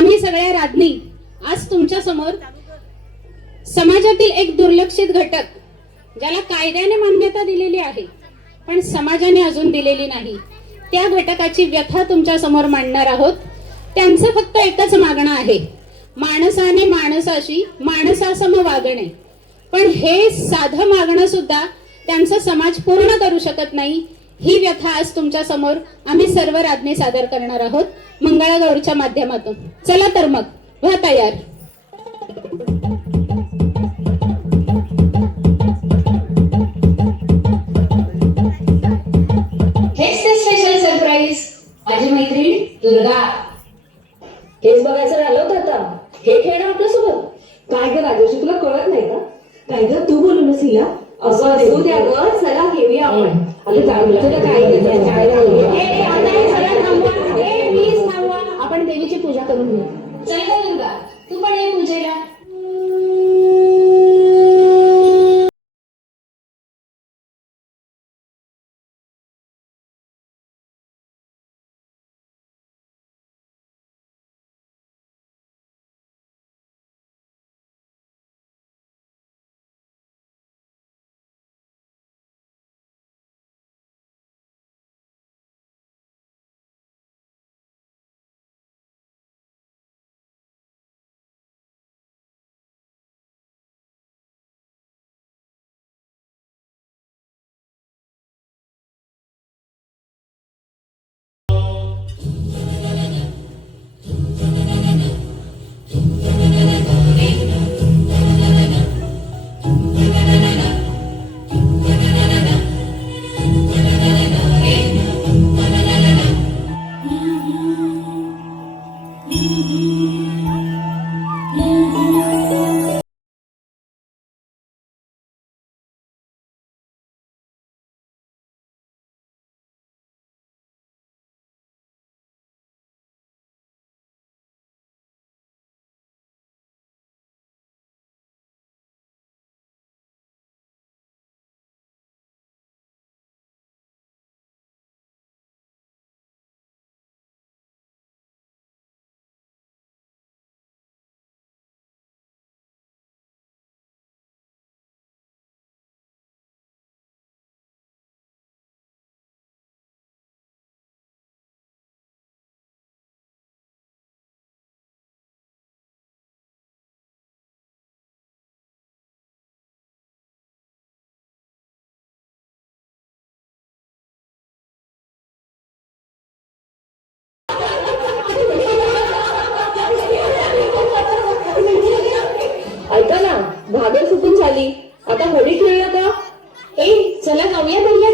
आम्ही सगळ्या राज्ञी आज तुमच्यासमोर समाजातील एक दुर्लक्षित घटक ज्याला कायद्याने मान्यता दिलेली आहे पण समाजाने अजून दिलेली नाही. त्या घटकाची व्यथा तुमच्यासमोर मांडणार आहोत. त्यांचं फक्त एकच मागणं आहे. माणसाने माणसाशी माणसासम वागणे. पण हे साधं मागणं सुद्धा त्यांचं समाज पूर्ण करू शकत नाही ही व्यथा आज तुमच्यासमोर आम्ही सर्व राज्ञी सादर करणार आहोत मंगळागौरच्या माध्यमातून. चला तर मग व्हा तयार. स्पेशल सरप्राईज माझी मैत्रीण दुर्गा. हेच बघायचं राहिलं होतं आता. हे खेळ आपल्यासोबत. काय ग राजेश तुला कळत नाही का? काय ग तू बोलूनच हिला असं असू द्या ग चला घेऊया आपण. आता जाऊ तुला काय हे. आपण देवीची पूजा करून घेऊ. चल दुर्गा तू पण ये पूजेला. घागर फुटून झाली. आता होळी खेळूया का? ए चला जाऊया दर्या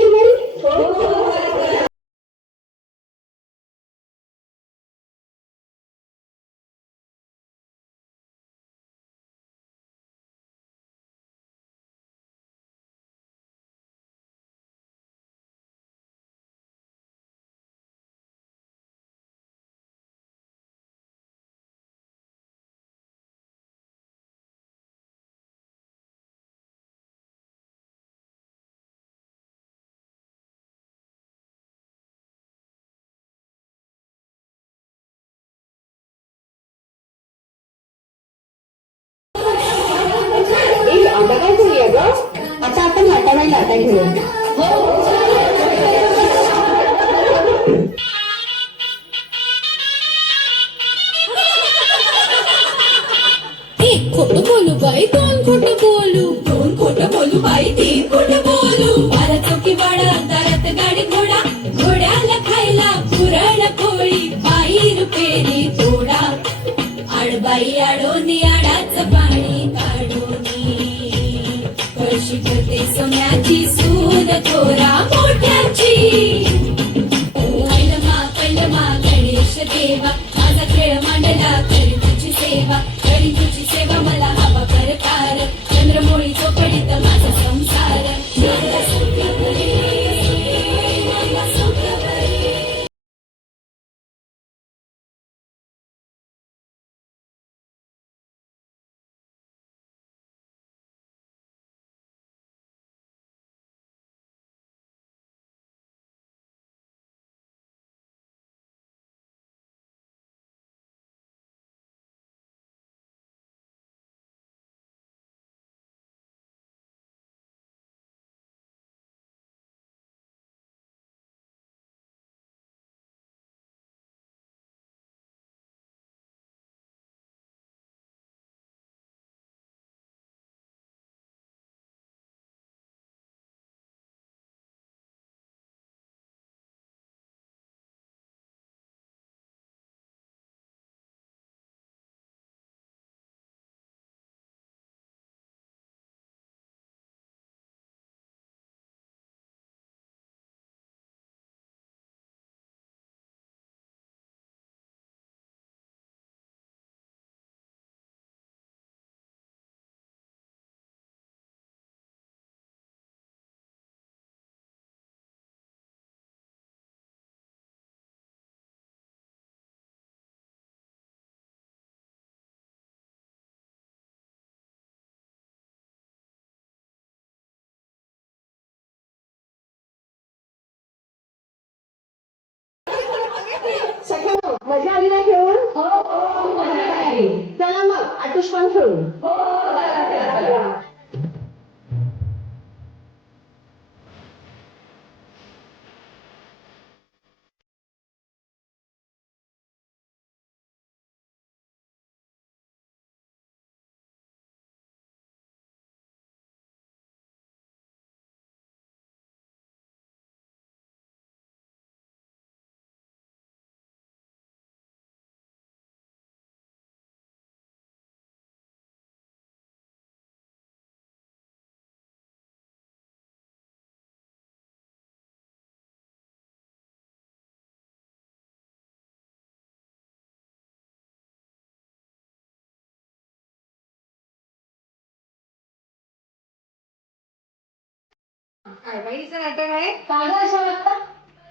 Thank you. सगळं मजा आली ना खेळून? चला मग आटुष्मान खेळू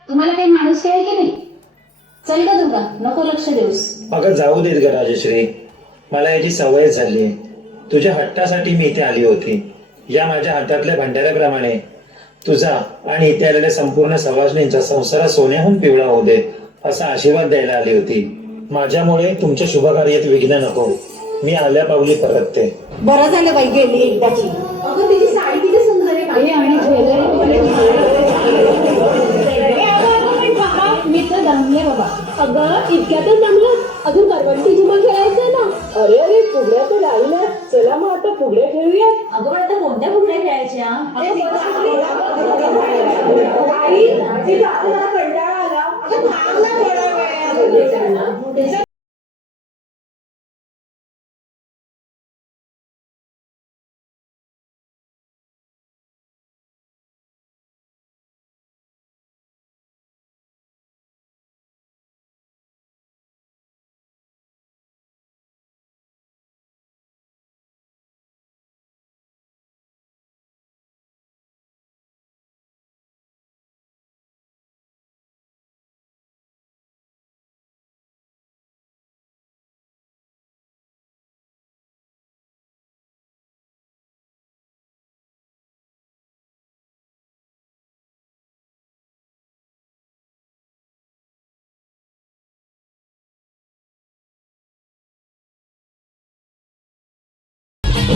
तुम्हाला काही माणूस आहे की नाही? चल ग दुर्गा नको लक्ष देऊस. अगं जाऊ देत ग राजश्री. मला याची सवय झाली. तुझ्या हट्टासाठी मी इथे आली होती. या माझ्या हातातल्या भंडाऱ्याप्रमाणे तुझा आणि इथे आलेल्या संपूर्ण सवासणींचा संसार सोन्याहून पिवळा होऊ दे असा आशीर्वाद द्यायला आली होती. माझ्यामुळे तुमच्या शुभकार्यात विघ्न नको. मी आल्या पावली परतते. बरं झालं बाई गेली एकदाची. बाई. आणि मी तर दमले बाबा अगं इतक्यातच जमलं. अजून करवंटी झुमा खेळायचं ना. अरे अरे फुगड्या तर राहिल्या चला मग आता फुगड्या खेळूया. अगं पण आता कोणत्या फुगड्या खेळायच्या कंटाळा आला.